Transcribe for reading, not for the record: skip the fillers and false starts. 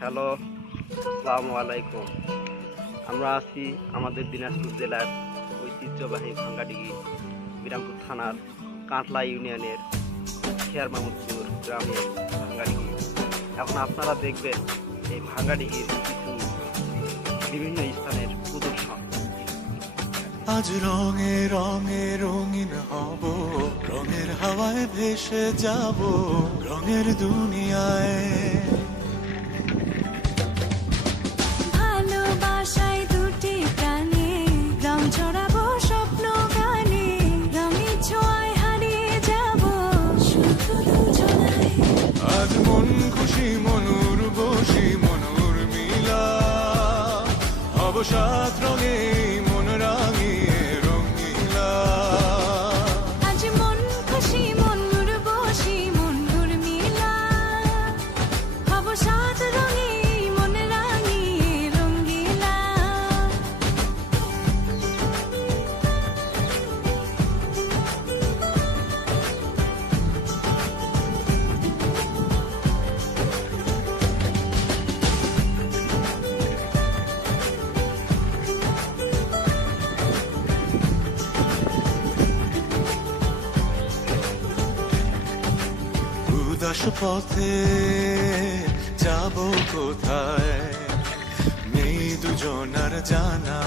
Hello, আসসালামু আলাইকুম। আমরা আছি আমাদের দিনাজপুর জেলার ঐতিহ্যবাহী ভাঙ্গাডিগি বিরামপুর থানার কাঁটলা ইউনিয়নের খেয়ার মাহমুদপুর গ্রামের ভাঙ্গাডিগি। এখন আপনারা দেখবেন এই ভাঙ্গাডিগির কিছু বিভিন্ন স্থানের প্রদর্শন। আজ রঙে রঙে রঙিন হব, রঙের হাওয়ায় ভেসে যাব, রঙের দুনিয়ায়। ভালোবাসায় দুটি প্রাণে রং ছড়াবো স্বপ্ন গানে, রঙের ছোঁয়ায় হারিয়ে যাব শুধু দুজনায়। আজ মন খুশি মনুর বসি মনুর মিলা, হব সাত রঙে মন রাঙিয়ে রঙিলা। আজ মন খুশি মনুর বসি মনুর মিলা, হব সাত রঙে মন রাঙিয়ে রঙ্গিলা। উদাস পথে যাব কোথায়, নেই দুজনার জানা।